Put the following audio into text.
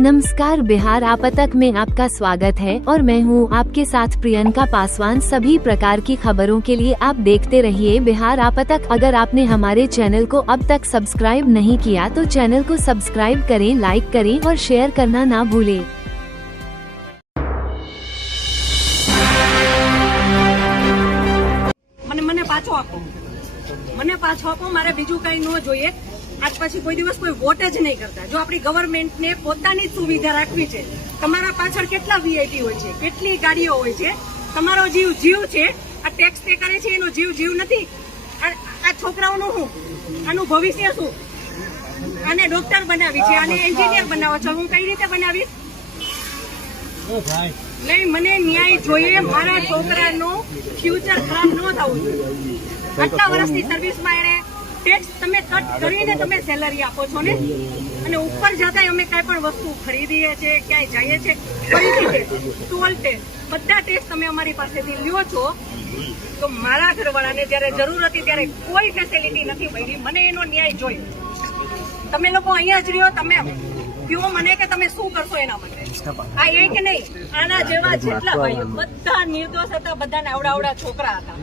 नमस्कार, बिहार आपतक में आपका स्वागत है और मैं हूं आपके साथ प्रियंका पासवान। सभी प्रकार की खबरों के लिए आप देखते रहिए बिहार आपतक। अगर आपने हमारे चैनल को अब तक सब्सक्राइब नहीं किया तो चैनल को सब्सक्राइब करें, लाइक करें और शेयर करना ना भूलें। મને પાછો આપો મારે બીજું કઈ ન જોઈએ। આજ પછી કોઈ દિવસ કોઈ વોટ જ નહીં કરતા। જો આપણી ગવર્મેન્ટને પોતાની જ સુવિધા રાખવી છે, તમારા પાછળ કેટલા વીઆઈપી હોય છે, કેટલી ગાડીઓ હોય છે, તમારો જીવ જીવ છે। આ ટેક્સ પે કરે છે એનો જીવ જીવ નથી। આ છોકરાઓનું શું, આનું ભવિષ્ય શું? આને ડોક્ટર બનાવી છે, આને એન્જિનિયર બનાવો છો, હું કઈ રીતે બનાવીશ? નહીં, મને ન્યાય જોઈએ। મારા છોકરાનું ફ્યુચર ખરાબ ન થવું જોઈએ। આટલા વર્ષની સર્વિસમાં એને ટેક્સ તમે કટ કરીને તમે સેલરી આપો છો ને, અને ઉપર જતા અમે કઈ પણ વસ્તુ ખરીદીએ છીએ, ક્યાંય જઈએ છીએ, ફરીથી ટોલ ટેક્સ, બધા ટેક્સ તમે અમારી પાસેથી લ્યો છો। તો મારા ઘરવાળાને જયારે જરૂર હતી ત્યારે કોઈ ફેસિલિટી નથી મળી। મને એનો ન્યાય જોઈએ। તમે લોકો અહીંયા જ રહ્યો, તમે કહો મને કે તમે શું કરશો એના માટે। આ એક નહીં, આના જેવા જેટલા ભાઈઓ બધા નિર્દોષ હતા, બધાને આવડા છોકરા હતા।